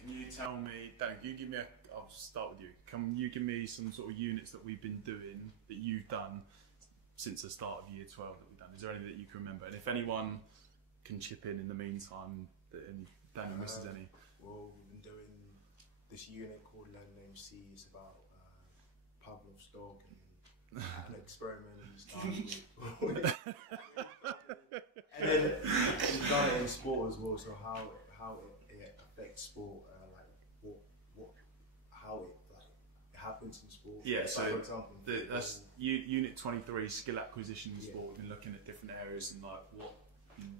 can you tell me, Dan, can you give me I'll start with you. Can you give me some sort of units that we've been doing that you've done since the start of year 12 that we've done? Is there any that you can remember? And if anyone can chip in the meantime, that Daniel misses any. Well, we've been doing this unit called Learn Name C. It's about Pavlov's dog and an experiment and stuff. And then we've done it in sport as well. So how it affects sport, like how it happens in sport. Yeah. So for example, that's unit 23, skill acquisition in sport. We've been looking at different areas and like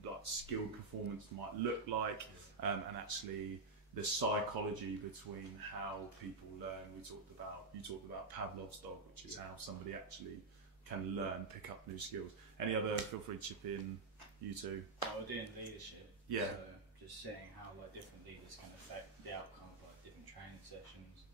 what skill performance might look like, and actually the psychology between how people learn. You talked about Pavlov's dog, which is how somebody actually can learn, pick up new skills. Any other? Feel free to chip in. You two. We're doing leadership. Yeah. So just saying how like different leaders can affect the outcome of like different training sessions,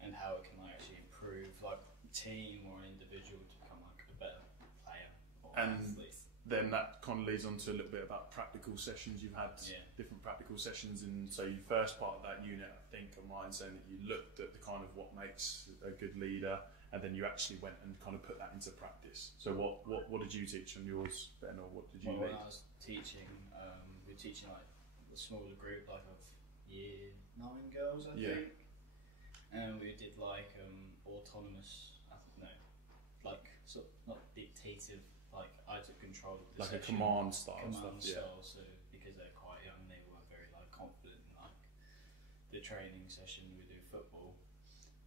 and how it can like actually improve like a team or an individual to become like a better player or athlete. Then that kind of leads on to a little bit about practical sessions. You've had different practical sessions, and so your first part of that unit, I think, of mine saying that you looked at the kind of what makes a good leader, and then you actually went and kind of put that into practice. So what did you teach on yours, Ben, or what did you lead? When I was teaching, we were teaching like a smaller group, like of year 9 girls, I think, and we did like autonomous, like sort of not dictative. Like I took control of the like session, a command style style. So because they're quite young, they weren't very like confident in like the training session. We do football,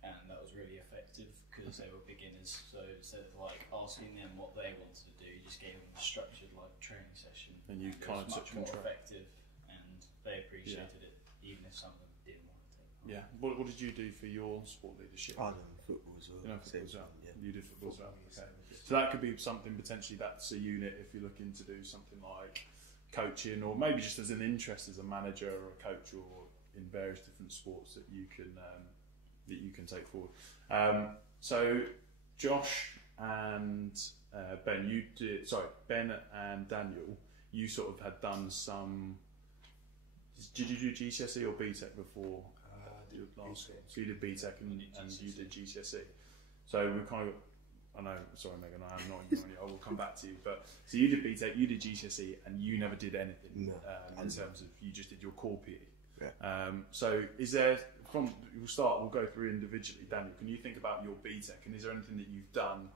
and that was really effective because they were beginners. So instead of like asking them what they wanted to do, you just gave them a structured like training session. And you kind of took control. Much more effective, and they appreciated it, even if some of them didn't want to take part. Yeah. What did you do for your sport leadership? I done football as well. You know, football as well. Yeah. You did football as well. Okay. So that could be something potentially. That's a unit if you're looking to do something like coaching, or maybe just as an interest as a manager or a coach, or in various different sports that you can take forward. So Josh and Ben, Ben and Daniel, you sort of had done some. Did you do GCSE or BTEC before? So you did BTEC and you did GCSE. So we kind of. I know, sorry Megan, I am not ignoring you, I will come back to you. But so you did BTEC, you did GCSE, and you never did anything in terms of, you just did your core PE. Yeah. So is there, we'll go through individually. Daniel, can you think about your BTEC, and is there anything that you've done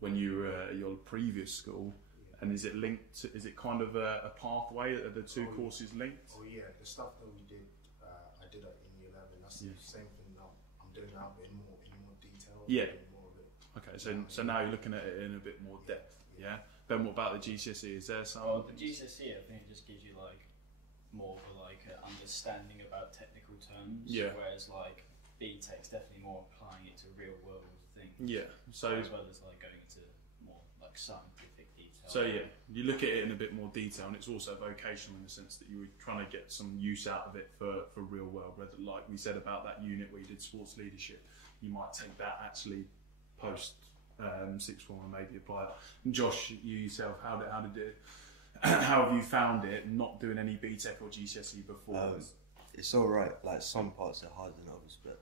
when you were at your previous school, and is it linked to, is it kind of a pathway, are the two courses linked? Oh yeah, the stuff that we did, I did it in year 11, that's the same thing now I'm doing now, but in more detail. Yeah. Okay, so now you're looking at it in a bit more depth, yeah? Ben, what about the GCSE? Is there some? Well, the GCSE, I think it just gives you like more of a understanding about technical terms, whereas like BTEC's definitely more applying it to real world things. Yeah, so as well as like going into more like scientific detail. So yeah, you look at it in a bit more detail, and it's also vocational in the sense that you were trying to get some use out of it for real world. Whether, like we said about that unit where you did sports leadership, you might take that actually post sixth form and maybe apply it. And Josh, you yourself, how have you found it not doing any BTEC or GCSE before? It's all right. Like some parts are harder than others, but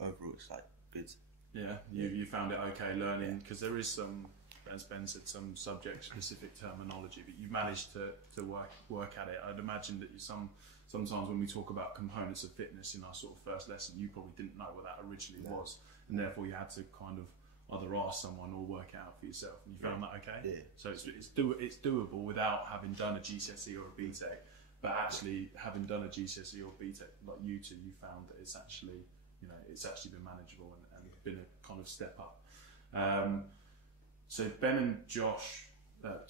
overall it's like good. Yeah, you found it okay learning, because there is some, as Ben said, some subject specific terminology, but you managed to work at it. I'd imagine that sometimes when we talk about components of fitness in our sort of first lesson, you probably didn't know what that originally was, and therefore you had to kind of either ask someone or work it out for yourself. And you found that okay? Yeah. So it's doable without having done a GCSE or a BTEC, but actually having done a GCSE or BTEC like you two, you found that it's actually been manageable and been a kind of step up. So Ben and Josh, Ben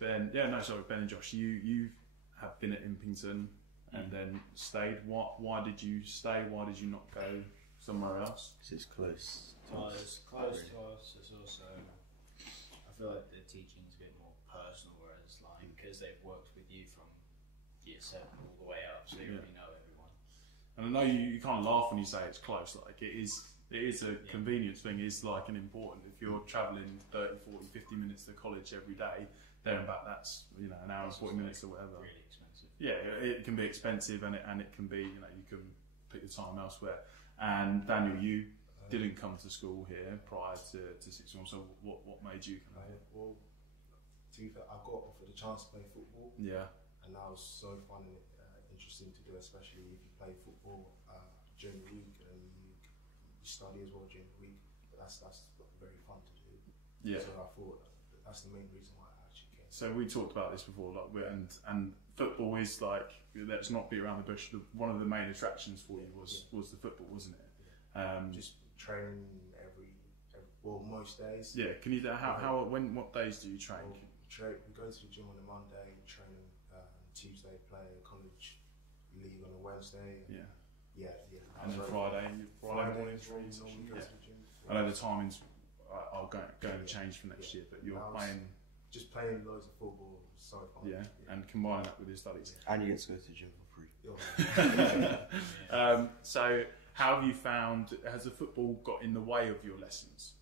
and Josh, you have been at Impington and then stayed. Why did you stay? Why did you not go somewhere else? Because it's close. It's close to us. It's also, I feel like the teaching is a bit more personal, whereas like because they've worked with you from year 7 all the way up, so you already know everyone. And I know you can't laugh when you say it's close. Like it is a convenience thing. It's like an important. If you're travelling 30, 40, 50 minutes to college every day, there and back, that's an hour and 40 minutes or whatever. Really expensive. it can be expensive, and it can be, you know, you can put your time elsewhere. And Daniel, you didn't come to school here prior to sixth form, so what made you come here? Well, to be fair, I got offered a chance to play football. Yeah. And that was so fun and interesting to do, especially if you play football during the week and you study as well during the week. But that's very fun to do. Yeah. So I thought that's the main reason why I actually came. So we talked about this before, like, and football is like, let's not beat around the bush. One of the main attractions for you was the football, wasn't it? Just training well, most days. Yeah. Can you what days do you train? Well, we go to the gym on a Monday, training Tuesday, play college league on a Wednesday. Yeah. And then Friday mornings. Normally go to the gym. I know the timings are going to change for next year, but you're playing. Just playing loads of football, so fun. Yeah, and combining that with your studies. And you get to go to the gym for free. So, how have you found? Has the football got in the way of your lessons?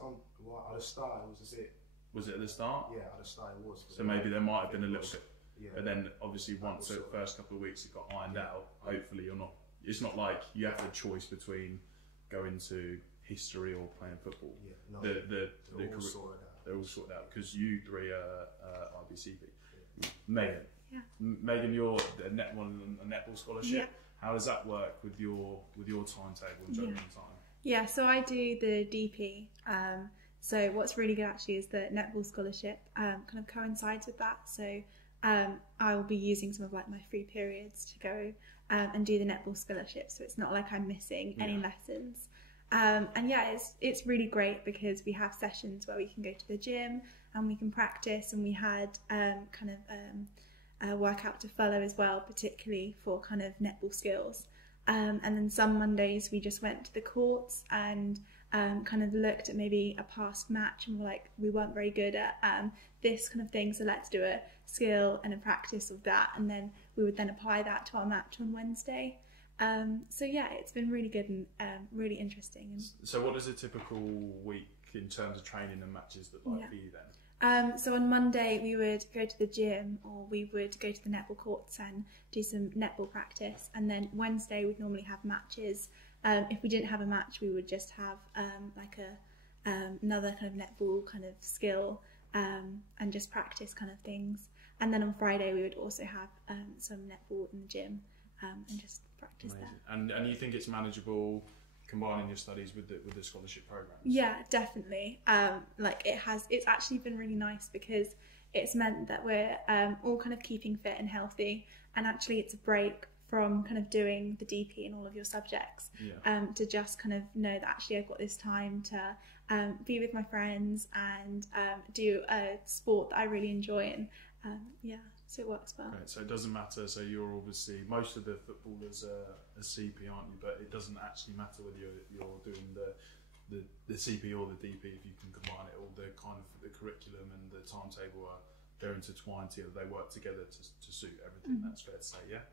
At the start, it was just it. Was it at the start? Yeah, at the start it was. So maybe there might have been a little bit, yeah. but then obviously once the first couple of weeks it got ironed out, hopefully you're not. It's not like you have a choice between going to history or playing football. Yeah, no, they're all sorted out. They're all sorted out because you three are RBCB. Yeah. Megan, you're a Netball Scholarship. Yeah. How does that work with your timetable and juggling time? Yeah, so I do the DP. So what's really good actually is the Netball Scholarship kind of coincides with that. So I will be using some of like my free periods to go and do the Netball Scholarship. So it's not like I'm missing any lessons. And yeah, it's really great because we have sessions where we can go to the gym and we can practice, and we had kind of a workout to follow as well, particularly for kind of netball skills. And then some Mondays we just went to the courts and kind of looked at maybe a past match and we're like, we weren't very good at this kind of thing, so let's do a skill and a practice of that, and then we would then apply that to our match on Wednesday. So yeah, it's been really good and really interesting. So what does a typical week in terms of training and matches look like for you then? So on Monday we would go to the gym, or we would go to the netball courts and do some netball practice, and then Wednesday we'd normally have matches. If we didn't have a match, we would just have like another kind of netball kind of skill and just practice kind of things. And then on Friday we would also have some netball in the gym and just practice there. And you think it's manageable combining your studies with the scholarship program? Yeah, definitely. It's actually been really nice because it's meant that we're all kind of keeping fit and healthy, and actually it's a break from kind of doing the DP and all of your subjects, to just kind of know that actually I've got this time to be with my friends and do a sport that I really enjoy, and so it works well. Great. So it doesn't matter, so you're obviously, most of the footballers are CP, aren't you? But it doesn't actually matter whether you're doing the CP or the DP, if you can combine it all. The kind of the curriculum and the timetable they're intertwined together, they work together to suit everything. That's fair to say, yeah?